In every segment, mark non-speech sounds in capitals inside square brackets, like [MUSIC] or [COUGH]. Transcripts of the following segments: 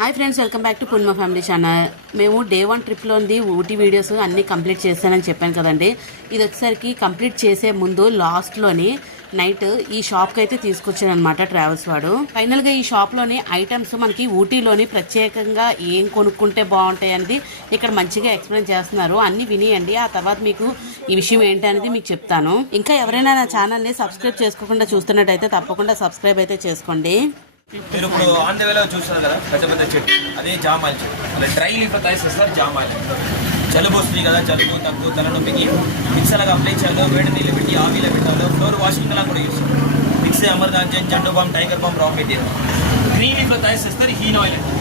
Hi friends welcome back to పుల్మ family channel. మేము day one ట్రిప్లోని Ooty videos అన్నీ complete చేస్తానని చెప్పాను కదండి. ఇది వచ్చేసరికి కంప్లీట్ చేసే ముందు లాస్ట్లోని నైట్ ఈ షాప్కి అయితే తీసుకొచ్చాను అనమాట ట్రావెల్స్ వాడు. ఫైనల్గా ఈ షాప్లోని ఐటమ్స్ మనకి ఊటీలోని ప్రత్యేకంగా ఏం కొనుక్కుంటే బాగుంటాయి అనేది ఇక్కడ మంచిగా ఎక్స్ప్లెయిన్ చేస్తున్నారు. అన్నీ వినియండి. ఆ తర్వాత మీకు ఈ విషయం ఏంటి అనేది మీకు చెప్తాను. ఇంకా ఎవరైనా నా ఛానల్ని సబ్స్క్రైబ్ చేసుకోకుండా చూస్తున్నట్టయితే తప్పకుండా సబ్స్క్రైబ్ అయితే చేసుకోండి. మీరు ఇప్పుడు ఆన్ ద వేలో చూస్తున్నారు కదా పెద్ద పెద్ద చెట్టు అదే జామాయిల్ చెట్టు అలా డ్రై లీఫ్ తయారు జామాయిల్ జలుబు వస్తుంది కదా జలుబు తక్కువ తలనొప్పికి. మిక్స్ అలాగా అప్లై చేయాలో వేడి నీళ్ళు పెట్టి ఆవిలో పెట్టాలో ఫ్లోర్ వాషింగ్ అలా కూడా use mix Amrutanjan Zandu balm tiger balm rocket green లీఫ్లో తయారు చేస్తారు హీన్ ఆయిల్. అంటే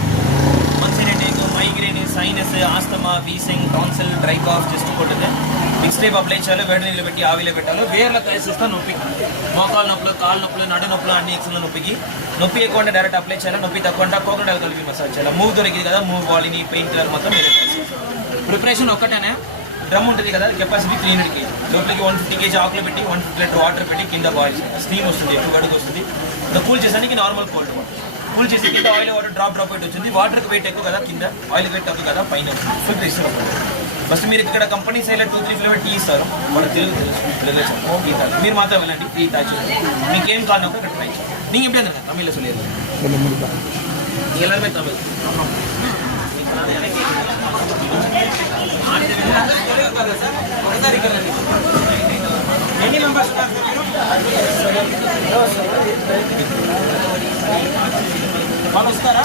migraine sinus asthma wheezing council dry cough chest కొట్టితే mix type apply చేయాలి వేడి నీళ్ళు పెట్టి ఆవిలో పెట్టాలి వేర్లో తయారు నొప్పి. నొప్పికి మోకాలు నొప్పులు కాళ్ళు నొప్పులు నడు నొప్పులు అన్ని ఎక్స్ల నొప్పికి. నొప్పి ఎక్కువ అంటే డైరెక్ట్ అప్లై చేయాలి? నొప్పి తక్కువ అంటే కోకోనట్ కలిపి మసాజ్ చేయాలి? మూవ్ దొరికింది కదా మూవ్ బాడీని పెయిన్ కిల్లర్ మొత్తం వేరే ప్రిపరేషన్ ఒక్కటేనే. డ్రమ్ ఉంటుంది కదా కెపాసిటీ త్రీ హండ్రెడ్ కేజీ లోపలికి వన్ ఫిఫ్టీ కేజీ ఆకులు పెట్టి వన్ ఫిఫ్టీ లీటర్ వాటర్ పెట్టి కింద బాయిల్ స్టీమ్ వస్తుంది ఎక్కువ గడుగు వస్తుంది. కూల్ చేసానికి నార్మల్ కోల్డ్ వాటర్ కూల్ చేసి కింద ఆయిల్ వాటర్ డ్రాప్ డ్రాప్ పెట్టి వచ్చింది వాటర్కి వెయిట్ ఎక్కువ కదా కింద ఆయిల్ వెయిట్ తక్కువ కదా పైన ఫుల్ ఇస్తున్నారు ఫస్ట్ మీరు ఇక్కడ company side two three flavour tea ఇస్తారు మన తెలుగు తెలుసు తెలుగు చెప్పు. టీ తాగు. మీరు మాత్రం వెళ్ళండి టీ తాగి మీకు ఏం కావాలన్నా ఇక్కడ ట్రై చేయండి நீங்கள் எப்படி இருந்தாங்க தமிழில் சொல்லிடுங்க நீங்கள் எல்லாருமே தமிழ் ఎన్ని వాళ్ళు వస్తారా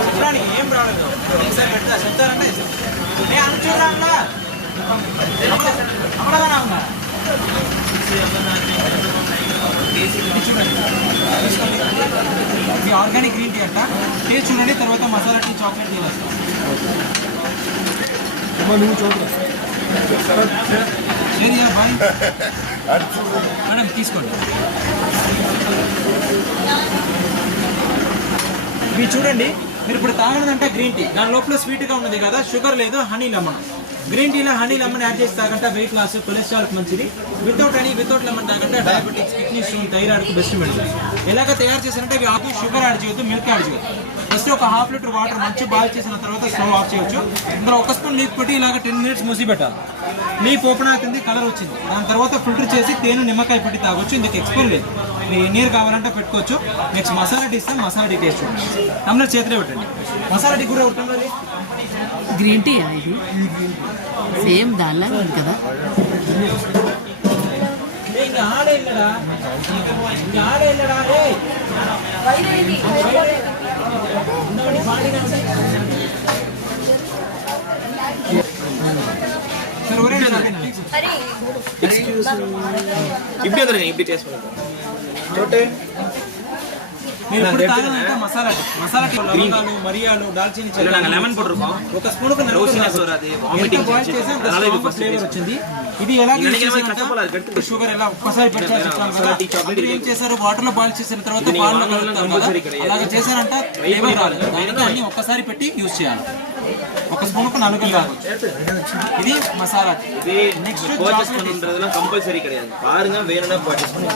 చెప్పడానికి ఏం రాలేదు. ఒకసారి పెడతా. చెప్తారంటే నేను ఉన్నా? మీ ఆర్గానిక్ గ్రీన్ టీ అంట టేస్ట్ చూడండి తర్వాత మసాలా టీ చాక్లెట్ టీ వేస్తాం. Area boy? [LAUGHS] మేడం తీసుకోండి. ఇవి చూడండి. మీరు ఇప్పుడు తాగనదంటే గ్రీన్ టీ దాని లోపల స్వీట్గా ఉన్నది కదా షుగర్ లేదు హనీ లెమన్ గ్రీన్ టీలో హనీ లెమన్ యాడ్ చేసి తాగంట వెయిట్ లాస్ కొలెస్ట్రాల్ మంచిది. వితౌట్ హనీ వితౌట్ లెమన్ తాగంట డయాబెటిక్స్ కిడ్నీ స్టోన్ థైరాయిడ్కి బెస్ట్ మెడిసిన్ ఎలాగ తయారు చేశారంటే ఇవి ఆకు షుగర్ యాడ్ చేయొద్దు మిల్క్ యాడ్ చేయొద్దు. ఫస్ట్ ఒక హాఫ్ లీటర్ వాటర్ మంచి బాయిల్ చేసిన తర్వాత స్టవ్ ఆఫ్ చేయొచ్చు. ఇందులో ఒక స్పూన్ లీక్ పెట్టి ఇలాగ టెన్ మినిట్స్ మూసి పెట్టాలి. లీఫ్ ఓపెన్ అవుతుంది కలర్ వచ్చింది. దాని తర్వాత ఫిల్టర్ చేసి తేనె నిమ్మకాయ పెట్టి తాగొచ్చు ఇందుకు ఎక్స్పైర్ లేదు. మీరు ఎన్ని కావాలంటే పెట్టుకోవచ్చు. నెక్స్ట్ మసాలా టీ ఇస్తాం మసాలా టీ టేస్ట్ చూడండి. తమిళ చేతిలో పెట్టండి. మసాలా టీ కూడా ఉంటుంది గ్రీన్ టీ ఇది సేమ్ దానిలా ఉంది కదా ఏ, ఇంక ఆడే ఇల్లడా ఇంక ఆడే ఇల్లడా ఏ ఇంతమంది బాడీగా ఉంది. సరే ఒరే నాకేనా? இப்படி வந்துருங்க இப்படி டேஸ்ட் பண்ணுங்க మీరు మసాలా మసాలా లవంగాలు మరియాలు దాల్చిన లెమన్ ఒక స్పూన్ వామిటింగ్ ఫ్లేవర్ వచ్చింది. ఇది ఎలా షుగర్ ఎలా ఒక్కసారి పెట్టారు ఏం చేశారు? వాటర్లో బాయిల్ చేసిన తర్వాత పాలు కలుపుతారు అలాగే చేశారంటే ఫ్లేవర్ ఒక్కసారి పెట్టి యూజ్ చేయాలి. ఒక స్పూన్ కు నలుగురు తాగొచ్చు ఇది మసాలా టీ. இது నెక్స్ట్ பர்ச்சேஸ் பண்ணுன்றதுலாம் கம்பல்சரி கிடையாது பாருங்க வேணும்னா பர்ச்சேஸ் பண்ணுங்க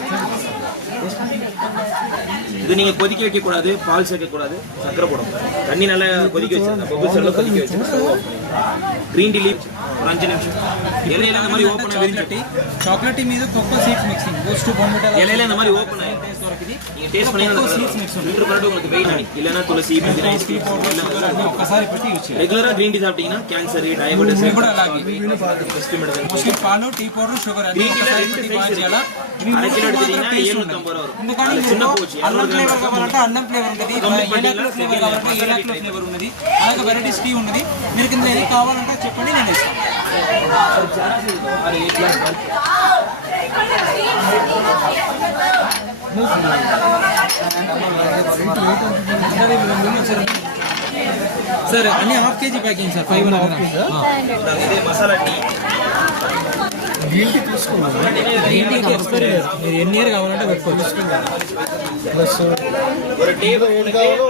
இது நீங்க கொதிக்க வைக்க கூடாது பால் சேர்க்க கூடாது சக்கரை போடணும் தண்ணி நல்லா கொதிக்க வச்சிருங்க பபுள்ஸ் எல்லாம் கொதிக்க வச்சிருங்க గ్రీన్ టీ లీఫ్ ஒரு அஞ்சு நிமிஷம் இலையில இந்த மாதிரி open chocolate tea chocolate tea మీద cocoa seeds mixing Boost Bournvita இலையில இந்த மாதிரி ஓப்பன் ஆகி టీ పౌడర్ షుగర్ అన్ని అన్నం ఫ్లేవర్ ఫ్లేవర్ వెరైటీస్ మీరు కింద ఏది కావాలంటే చెప్పండి నేను సార్ అన్ని half KG packing sir five hundred KG ఇదే మసాలా టీ గ్రీన్ టీ తీసుకున్నాను గ్రీన్ టీకి ఎక్స్పైరీ లేదు. మీరు ఎన్ని ఇయర్ కావాలంటే పెట్టుకోవచ్చు. తీసుకున్నాను ప్లస్ ఏం కావాలో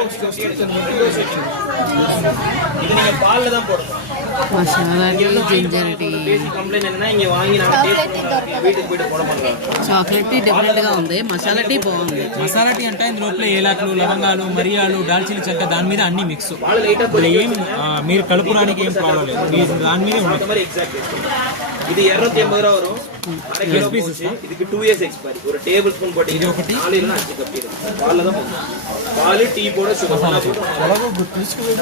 இது நீங்க பால்ல தான் போடணும் masala tea ginger tea basic complaint என்னன்னா இங்க வாங்கி நாங்க டேஸ்ட் பண்ணுவோம் வீட்டுக்கு போயிட்டு போட மாட்டோம் చాక్లెట్ టీ డిఫరెంట్ గా ఉంది మసాలా టీ బాగుంది మసాలా టీ అంటే ఇందులో ఏలాకులు లవంగాలు మరియాలు దాల్చిన చెక్క దాని మీద అన్ని మిక్స్ பால் லைட்டா ఇప్పుడు ఏం ఆ, మీరు కలుపురానికి ఏం ప్రాబ్లం లేదు మీరు దాని మీదే ఉండదు அந்த மாதிரி எக்ஸாக்ட் இது 280 ரூபா வரும் அரை கிலோ போச்சு இதுக்கு டூ இயர்ஸ் எக்ஸ்பைரி ஒரு டேபிள் ஸ்பூன் போட்டு ఇది ఒకటి நாலு இல்லைன்னா அஞ்சு கப்பி இருக்கும் பால்ல தான் போகும் பால் டீ போட சுகர் ఎలాగో తీసుకుని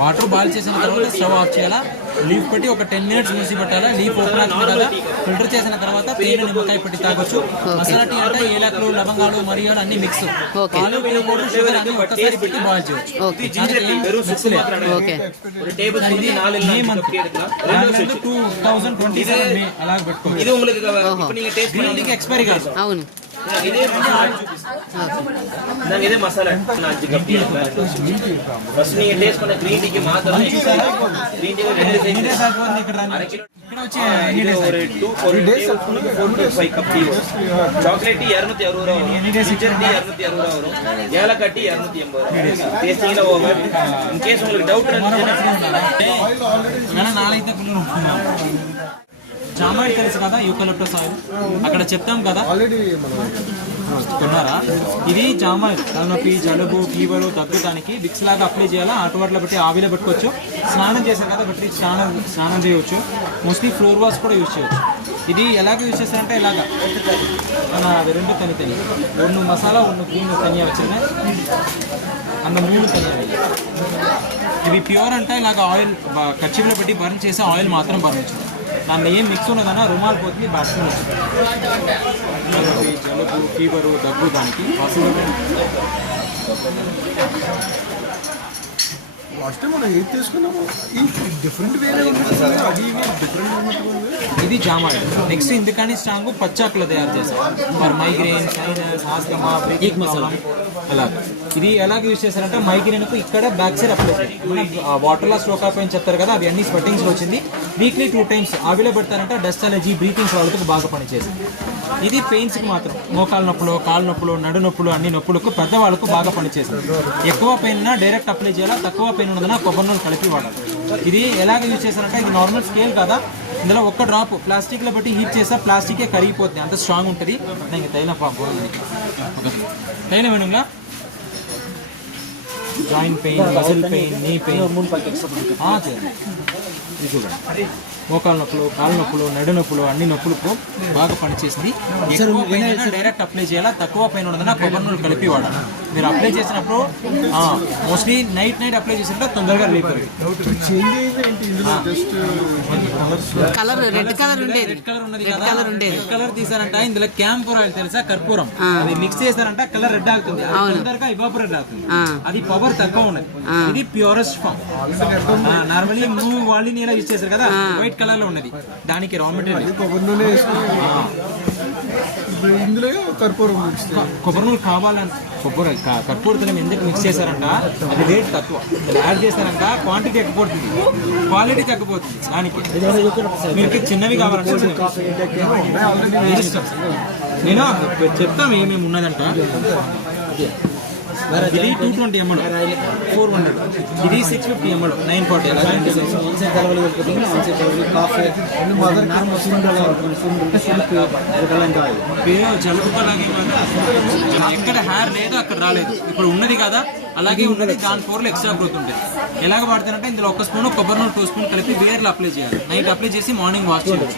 వాటర్ బాయిల్ చేసిన తర్వాత స్టవ్ ఆఫ్ చేయాలా లీఫ్ పెట్టి ఒక టెన్ మినిట్స్ మూసి పెట్టాలా లీఫ్ ఓపెన్ అవుతుంది కదా ఫిల్టర్ చేసిన తర్వాత తేనె నిమ్మకాయ పెట్టి తాగొచ్చు మసాలా టీ అంటే ఏలకులు లవంగాలు మరియాలు అన్ని మిక్స్ ఓకే. పాలు బియ్యం షుగర్ అన్ని ఒక్కసారి పెట్టి బాయిల్ చేయొచ్చు ఓకే ஜிஞ்சர் டீ வெறும் சுக்கு மாத்திரம் அடங்கும். ఓకే ஒரு டேபிள் ஸ்பூன் நாலு మే இல்லைன்னா మంత్ கப்பி எடுக்கலாம் ரெண்டு வருஷம் வச்சு. Two thousand twenty seven May అలాగ పెట్టుకోవచ్చు ఇది உங்களுக்கு ఇప్పుడు నీకు టేస్ట్ మనకి ఎక్స్పైరీ కాదు అవును ఇదే దాని ఇదే మసాలా నాంచి కప్పి ఫస్ట్ నీ టేస్ట్ మన గ్రీన్ టీకి మాత్రమే గ్రీన్ టీ రెండు ఇదే సార్ ఇక్కడ ఇక్కడ వచ్చి ఇది ఒక 2 4 days 4 to 5 cup tea chocolate tea 260 ಅವರು ಜಿಂಜರ್ టీ 260 ಅವರು ಏಲಕ್ಕಿ ಟಿ 280 ಅವರು ಟೇಸ್ಟಿಂಗ್ ಓವರ್ ಇನ್ ಕೇಸ್ உங்களுக்கு ಡೌಟ್ ಇರುತ್ತೆ ನಾನು ನಾಳೆ ಇದ್ದ ಕುಲ್ಲು జామాయి తెలుసు కదా యూకలిప్టస్ ఆయిల్ అక్కడ చెప్తాం కదా ఆల్రెడీ మనం కొన్నారా ఇది జామాయిల్ తలనొప్పి జలుబు ఫీవర్ తగ్గుతానికి విక్స్ లాగా అప్లై చేయాలా అటువాట్లో పెట్టి ఆవిలో పెట్టుకోవచ్చు స్నానం చేసాం కదా పెట్టి స్నానం స్నానం చేయవచ్చు మోస్ట్లీ ఫ్లోర్ వాష్ కూడా యూజ్ చేయొచ్చు ఇది ఎలాగ యూజ్ చేస్తారంటే ఇలాగా మన అది రెండు తని తని ఒన్ను మసాలా ఒన్ను గ్రీన్ తనియా వచ్చిందా அந்த మూడు తనియాలి ఇవి ప్యూర్ అంటే ఇలాగ ఆయిల్ కచ్చిలో పెట్టి బర్న్ చేసి ఆయిల్ మాత్రం బర్న్ వచ్చింది దాంట్లో ఏం మిక్స్ ఉన్నదన్నా రుమాల్ పోతుంది బాత్రూమ్ వచ్చింది జలుబు జలుబు ఫీవరు దగ్గు దానికి పసుపు లాస్ట్ టైం మనం ఏది తీసుకున్నాము ఈ డిఫరెంట్ వేరే ఉన్నట్టుంది అది ఇవి డిఫరెంట్ ఉన్నట్టుంది. ఇది జామ నెక్స్ట్ ఇందుకని స్ట్రాంగ్ పచ్చాకులు తయారు చేస్తాం for migraine sinus asthma breathing masala. అలా ఇది ఎలాగ యూజ్ చేస్తారంటే మైగ్రేన్కు ఇక్కడ బ్యాక్ సైడ్ అప్లై చేయాలి. వాటర్లో స్ట్రోక్ అయిపోయిన చెప్తారు కదా అవి అన్ని స్వెట్టింగ్స్ వచ్చింది. వీక్లీ టూ టైమ్స్ ఆవిలో పెడతారంటే డస్ట్ అలర్జీ బ్రీతింగ్ వాళ్ళకి బాగా పనిచేసింది ఇది పెయిన్స్కి మాత్రం. మోకాల నొప్పులు కాళ్ళ నొప్పులు నడు నొప్పులు అన్ని నొప్పులకు పెద్దవాళ్ళకు బాగా పనిచేస్తుంది. ఎక్కువ పెయిన్ ఉన్నా డైరెక్ట్ అప్లై చేయాలా? తక్కువ పెయిన్ ఉన్నదన్నా కొబ్బరి నూనె కలిపి వాడాలి. ఇది ఎలాగ యూజ్ చేస్తారంటే ఇది నార్మల్ స్కేల్ కదా? ఇందులో ఒక్క డ్రాప్ ప్లాస్టిక్లో పెట్టి హీట్ చేస్తే ప్లాస్టిక్ కరిగిపోతుంది అంత స్ట్రాంగ్ ఉంటుంది. దానికి తైలం పాపం తైలం వేణుగా joint pain muscle pain knee pain ఇది చూడండి. మోకాల నొప్పులు కాళ్ళ నొప్పులు నడు నొప్పులు అన్ని నొప్పులకు బాగా పనిచేసింది. ఎక్కువ అయినా డైరెక్ట్ అప్లై చేయాలా? తక్కువ పెయిన్ ఉన్నదన్నా కొబ్బరి నూనె కలిపి వాడాలి? మీరు అప్లై చేసినప్పుడు మోస్ట్లీ నైట్ నైట్ అప్లై చేసినప్పుడు తొందరగా కలర్స్ కలర్ రెడ్ కలర్ ఉండేది. రెడ్ కలర్ ఉన్నది కదా? కలర్ ఉండేది. రెడ్ కలర్ తీసారంట ఇందులో క్యాంపర్ ఆయిల్ తెలుసా? కర్పూరం. అది మిక్స్ చేశారంట. కలర్ రెడ్ అవుతుంది అది తొందరగా ఇవాపరేట్ అవుతుంది ఆ. అది పవర్ తక్కువ ఉన్నది. ఇది ప్యూరెస్ట్ ఫామ్ నార్మల్లీ మూవ్ వాళ్ళని ఎలా యూజ్ చేశారు కదా? వైట్ కలర్లో ఉన్నది. దానికి రా మెటీరియల్ కొబ్బరి నూనె వేసుకుని ఇప్పుడు ఇందులో కర్పూరం కొబ్బరి నూనె కావాలంటే కొబ్బరి ఎందుకు మిక్స్ చేశారంట? అది రేట్ తక్కువ. యాడ్ చేశారంట క్వాంటిటీ తగ్గిపోతుంది. క్వాలిటీ తగ్గిపోతుంది. దానికి. మీకు చిన్నవి కావాలంటే. నేను చెప్తాం ఏమేమి ఉన్నదంట. ఇది two twenty ML four hundred ఇది six fifty ML nine forty ఎక్కడ హెయిర్ లేదు అక్కడ రాలేదు. ఇప్పుడు ఉన్నది కదా అలాగే ఉన్నది దాని ఫోర్లో ఎక్స్ట్రా గ్రోత్ ఉంటుంది. ఎలాగ వాడతారంటే ఇందులో ఒక స్పూన్ కొబ్బరి నూనె టూ స్పూన్ కలిపి వేర్లు అప్లై చేయాలి. నైట్ అప్లై చేసి మార్నింగ్ వాష్ చేయాలి.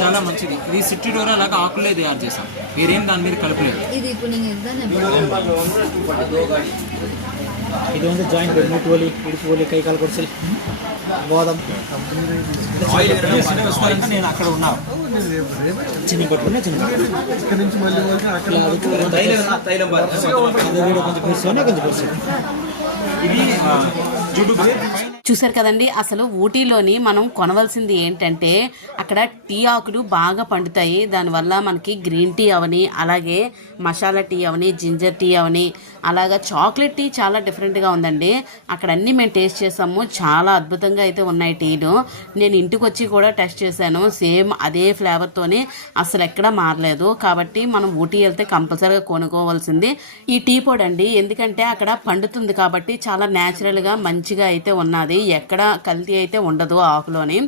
చాలా మంచిది. ఇది సిట్టి డోర్ అలాగా ఆకులే తయారు చేసాం వేరేం దాని మీద కలపలేదు ಇದು ಒಂದು ಜಾಯಿಂಟ್ ಬೆಡ್ ಮುಟ್ಟು ಹೋಲಿ ಇಡುಪು ಹೋಲಿ ಕೈ ಕಾಲು ಕೊಡಿಸಿ గోధుమ చిన్న చూసారు కదండి అసలు ఊటీలోని మనం కొనవలసింది ఏంటంటే అక్కడ టీ ఆకులు బాగా పండుతాయి. దానివల్ల మనకి గ్రీన్ టీ అవని అలాగే మసాలా టీ అవని జింజర్ టీ అవని అలాగా చాక్లెట్ టీ చాలా డిఫరెంట్గా ఉందండి. అక్కడ అన్నీ మేము టేస్ట్ చేసాము. చాలా అద్భుతంగా అయితే ఉన్నాయి టీలు. నేను ఇంటికి వచ్చి కూడా టెస్ట్ చేశాను. సేమ్ అదే ఫ్లేవర్తోనే అసలు ఎక్కడా మారలేదు. కాబట్టి మనం ఊటీ వెళ్తే కంపల్సరీగా కొనుక్కోవాల్సింది ఈ టీ పొడి అండి. ఎందుకంటే అక్కడ పండుతుంది కాబట్టి చాలా న్యాచురల్గా మంచిగా అయితే ఉన్నది. ఎక్కడ కల్తీ అయితే ఉండదు ఆకులోని.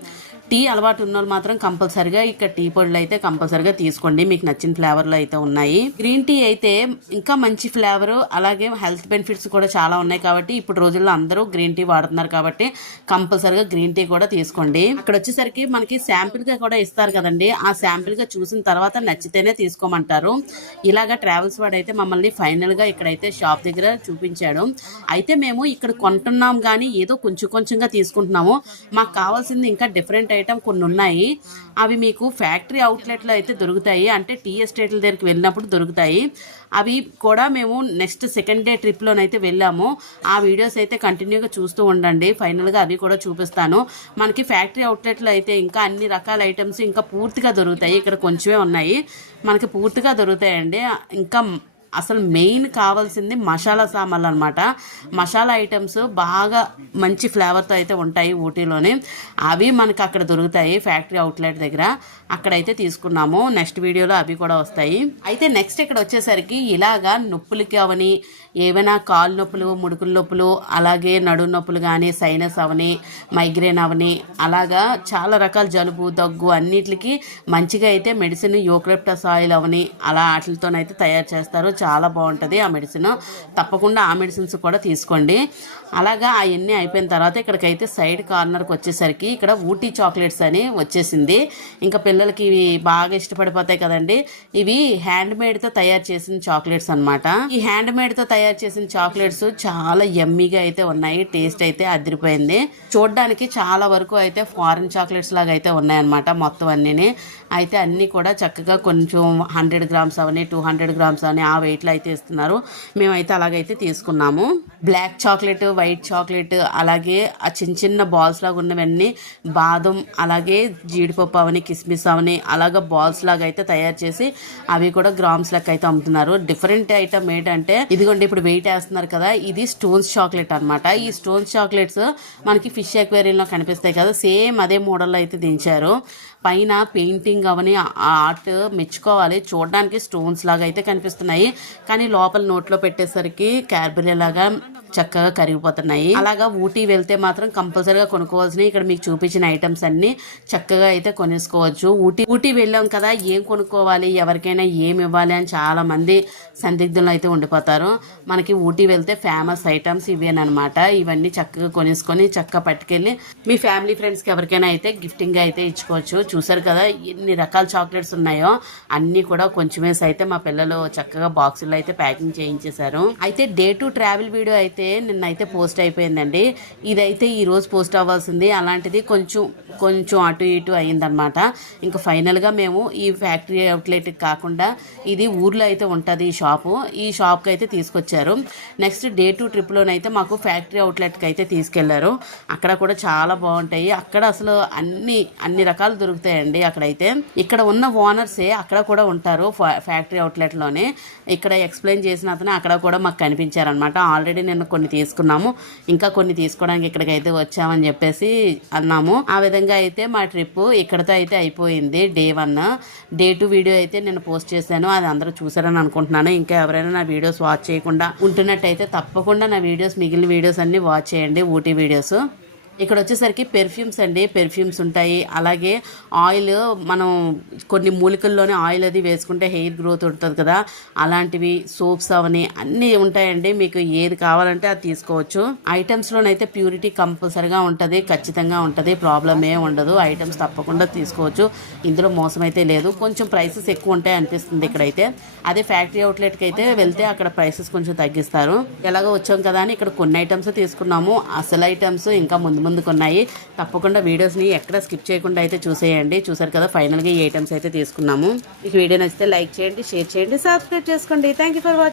టీ అలవాటు ఉన్న వాళ్ళు మాత్రం కంపల్సరిగా ఇక్కడ టీ పొడులు అయితే కంపల్సరిగా తీసుకోండి. మీకు నచ్చిన ఫ్లేవర్లో అయితే ఉన్నాయి. గ్రీన్ టీ అయితే ఇంకా మంచి ఫ్లేవర్ అలాగే హెల్త్ బెనిఫిట్స్ కూడా చాలా ఉన్నాయి కాబట్టి ఇప్పుడు రోజుల్లో అందరూ గ్రీన్ టీ వాడుతున్నారు కాబట్టి కంపల్సరిగా గ్రీన్ టీ కూడా తీసుకోండి. అక్కడ వచ్చేసరికి మనకి శాంపిల్గా కూడా ఇస్తారు కదండి. ఆ శాంపిల్గా చూసిన తర్వాత నచ్చితేనే తీసుకోమంటారు. ఇలాగా ట్రావెల్స్ వాడు అయితే మమ్మల్ని ఫైనల్గా ఇక్కడైతే షాప్ దగ్గర చూపించాడు. అయితే మేము ఇక్కడ కొంటున్నాం కానీ ఏదో కొంచెం కొంచెంగా తీసుకుంటున్నాము. మాకు కావాల్సింది ఇంకా డిఫరెంట్ ఐటమ్ కొన్ని ఉన్నాయి అవి మీకు ఫ్యాక్టరీ అవుట్లెట్లో అయితే దొరుకుతాయి. అంటే టీ ఎస్టేట్ల దగ్గరికి వెళ్ళినప్పుడు దొరుకుతాయి. అవి కూడా మేము నెక్స్ట్ సెకండ్ డే ట్రిప్లోనైతే వెళ్ళాము. ఆ వీడియోస్ అయితే కంటిన్యూగా చూస్తూ ఉండండి. ఫైనల్గా అవి కూడా చూపిస్తాను. మనకి ఫ్యాక్టరీ అవుట్లెట్లో అయితే ఇంకా అన్ని రకాల ఐటమ్స్ ఇంకా పూర్తిగా దొరుకుతాయి. ఇక్కడ కొంచెమే ఉన్నాయి. మనకి పూర్తిగా దొరుకుతాయండి. ఇంకా అసలు మెయిన్ కావాల్సింది మసాలా సామాన్లు అనమాట మసాలా ఐటమ్స్ బాగా మంచి ఫ్లేవర్తో అయితే ఉంటాయి ఊటీలోనే. అవి మనకు అక్కడ దొరుకుతాయి ఫ్యాక్టరీ అవుట్లెట్ దగ్గర. అక్కడైతే తీసుకున్నాము. నెక్స్ట్ వీడియోలో అవి కూడా వస్తాయి. అయితే నెక్స్ట్ ఇక్కడ వచ్చేసరికి ఇలాగా నొప్పులకి అవని ఏవైనా కాలు నొప్పులు ముడుకుల నొప్పులు అలాగే నడు నొప్పులు కానీ సైనస్ అవని మైగ్రేన్ అవని అలాగా చాలా రకాల జలుబు దగ్గు అన్నిటికి మంచిగా అయితే మెడిసిన్ యూక్లిప్టస్ ఆయిల్ అవని అలా వాటితోనైతే తయారు చేస్తారు. చాలా బాగుంటుంది ఆ మెడిసిన్ తప్పకుండా ఆ మెడిసిన్స్ కూడా తీసుకోండి. అలాగా అవన్నీ అయిపోయిన తర్వాత ఇక్కడికైతే సైడ్ కార్నర్కి వచ్చేసరికి ఇక్కడ ఊటీ చాక్లెట్స్ అని వచ్చేసింది. ఇంకా పిల్లలకి ఇవి బాగా ఇష్టపడిపోతాయి కదండి. ఇవి హ్యాండ్ మేడ్తో తయారు చేసిన చాక్లెట్స్ అన్నమాట. ఈ హ్యాండ్ మేడ్తో తయారు చేసిన చాక్లెట్స్ చాలా ఎమ్మీగా అయితే ఉన్నాయి. టేస్ట్ అయితే అదిరిపోయింది. చూడడానికి చాలా వరకు అయితే ఫారిన్ చాక్లెట్స్ లాగా అయితే ఉన్నాయన్నమాట మొత్తం అన్నీ అయితే అన్నీ కూడా చక్కగా కొంచెం హండ్రెడ్ గ్రామ్స్ అవని టూ హండ్రెడ్ గ్రామ్స్ అవని ఆ వెయిట్లో అయితే ఇస్తున్నారు. మేమైతే అలాగైతే తీసుకున్నాము. బ్లాక్ చాక్లెట్ వైట్ చాక్లెట్ అలాగే ఆ చిన్న చిన్న బాల్స్ లాగా ఉన్నవన్నీ బాదం అలాగే జీడిపప్పు అవని కిస్మిస్ అవని అలాగే బాల్స్ లాగా అయితే తయారు చేసి అవి కూడా గ్రామ్స్ లెక్క అయితే అమ్ముతున్నారు. డిఫరెంట్ ఐటమ్ ఏంటంటే ఇదిగోండి ఇప్పుడు వెయిట్ వేస్తున్నారు కదా ఇది స్టోన్స్ చాక్లెట్ అన్నమాట. ఈ స్టోన్స్ చాక్లెట్స్ మనకి ఫిష్ ఎక్వేరియంలో కనిపిస్తాయి కదా సేమ్ అదే మోడల్లో అయితే దించారు. పైన పెయింటింగ్ అవని ఆర్ట్ మెచ్చుకోవాలి. చూడడానికి స్టోన్స్ లాగా అయితే కనిపిస్తున్నాయి. కానీ లోపల నోట్లో పెట్టేసరికి క్యాడ్బరీ లాగా చక్కగా కరిగిపోతున్నాయి. అలాగా ఊటీ వెళ్తే మాత్రం కంపల్సరీగా కొనుక్కోవాల్సినవి ఇక్కడ మీకు చూపించిన ఐటమ్స్ అన్ని చక్కగా అయితే కొనేసుకోవచ్చు. ఊటీ ఊటీ వెళ్ళాం కదా ఏం కొనుక్కోవాలి ఎవరికైనా ఏం ఇవ్వాలి అని చాలా మంది సందిగ్ధంలో అయితే ఉండిపోతారు. మనకి ఊటీ వెళ్తే ఫేమస్ ఐటమ్స్ ఇవేనమాట ఇవన్నీ చక్కగా కొనేసుకొని చక్కగా పట్టుకెళ్ళి మీ ఫ్యామిలీ ఫ్రెండ్స్కి ఎవరికైనా అయితే గిఫ్టింగ్ అయితే ఇచ్చుకోవచ్చు. చూసారు కదా ఎన్ని రకాల చాక్లెట్స్ ఉన్నాయో అన్నీ కూడా కొంచెమేసి అయితే మా పిల్లలు చక్కగా బాక్సుల్లో అయితే ప్యాకింగ్ చేయించేశారు. అయితే డే టు ట్రావెల్ వీడియో అయితే నిన్నైతే పోస్ట్ అయిపోయిందండి. ఇదైతే ఈరోజు పోస్ట్ అవ్వాల్సింది. అలాంటిది కొంచెం కొంచెం అటు ఇటు అయిందనమాట ఇంకా ఫైనల్గా మేము ఈ ఫ్యాక్టరీ అవుట్లెట్ కాకుండా ఇది ఊర్లో అయితే ఉంటుంది ఈ షాపు. ఈ షాప్కి అయితే తీసుకొచ్చారు. నెక్స్ట్ డే టు ట్రిప్లోనైతే మాకు ఫ్యాక్టరీ అవుట్లెట్కి అయితే తీసుకెళ్ళారు. అక్కడ కూడా చాలా బాగుంటాయి. అక్కడ అసలు అన్ని అన్ని రకాలు దొరుకుతాయి. దొరుకుతాయండి అక్కడైతే. ఇక్కడ ఉన్న ఓనర్సే అక్కడ కూడా ఉంటారు ఫా- ఫ్యాక్టరీ అవుట్లెట్లోనే. ఇక్కడ ఎక్స్ప్లెయిన్ చేసిన అతను అక్కడ కూడా మాకు కనిపించారనమాట ఆల్రెడీ నిన్న కొన్ని తీసుకున్నాము. ఇంకా కొన్ని తీసుకోవడానికి ఇక్కడికైతే వచ్చామని చెప్పేసి అన్నాము. ఆ విధంగా అయితే మా ట్రిప్ ఇక్కడతో అయితే అయిపోయింది day one. Day two video అయితే నేను పోస్ట్ చేశాను. అది అందరూ చూసారని అనుకుంటున్నాను. ఇంకా ఎవరైనా నా వీడియోస్ వాచ్ చేయకుండా ఉంటున్నట్టయితే తప్పకుండా నా వీడియోస్ మిగిలిన వీడియోస్ అన్ని వాచ్ చేయండి ఊటీ వీడియోస్. ఇక్కడ వచ్చేసరికి పెర్ఫ్యూమ్స్ అండి. పెర్ఫ్యూమ్స్ ఉంటాయి. అలాగే ఆయిల్ మనం కొన్ని మూలికల్లోనే ఆయిల్ అది వేసుకుంటే హెయిర్ గ్రోత్ ఉంటుంది కదా. అలాంటివి సోప్స్ అవని అన్నీ ఉంటాయండి. మీకు ఏది కావాలంటే అది తీసుకోవచ్చు. ఐటమ్స్లోనైతే ప్యూరిటీ కంపల్సరిగా ఉంటుంది. ఖచ్చితంగా ఉంటుంది. ప్రాబ్లం ఏం ఉండదు. ఐటమ్స్ తప్పకుండా తీసుకోవచ్చు. ఇందులో మోసం అయితే లేదు. కొంచెం ప్రైసెస్ ఎక్కువ ఉంటాయి అనిపిస్తుంది ఇక్కడైతే. అదే ఫ్యాక్టరీ అవుట్లెట్కి అయితే వెళ్తే అక్కడ ప్రైసెస్ కొంచెం తగ్గిస్తారు. ఎలాగో వచ్చాం కదా అని ఇక్కడ కొన్ని ఐటమ్స్ తీసుకున్నాము. అసలు ఐటమ్స్ ఇంకా ముందు ముందుకు ఉన్నాయి తప్పకుండా వీడియోస్ని ఎక్కడ స్కిప్ చేయకుండా అయితే చూసేయండి. చూసారు కదా ఫైనల్గా ఈ ఐటమ్స్ అయితే తీసుకున్నాము. మీకు వీడియో నచ్చితే లైక్ చేయండి షేర్ చేయండి సబ్స్క్రైబ్ చేసుకోండి. Thank you for watching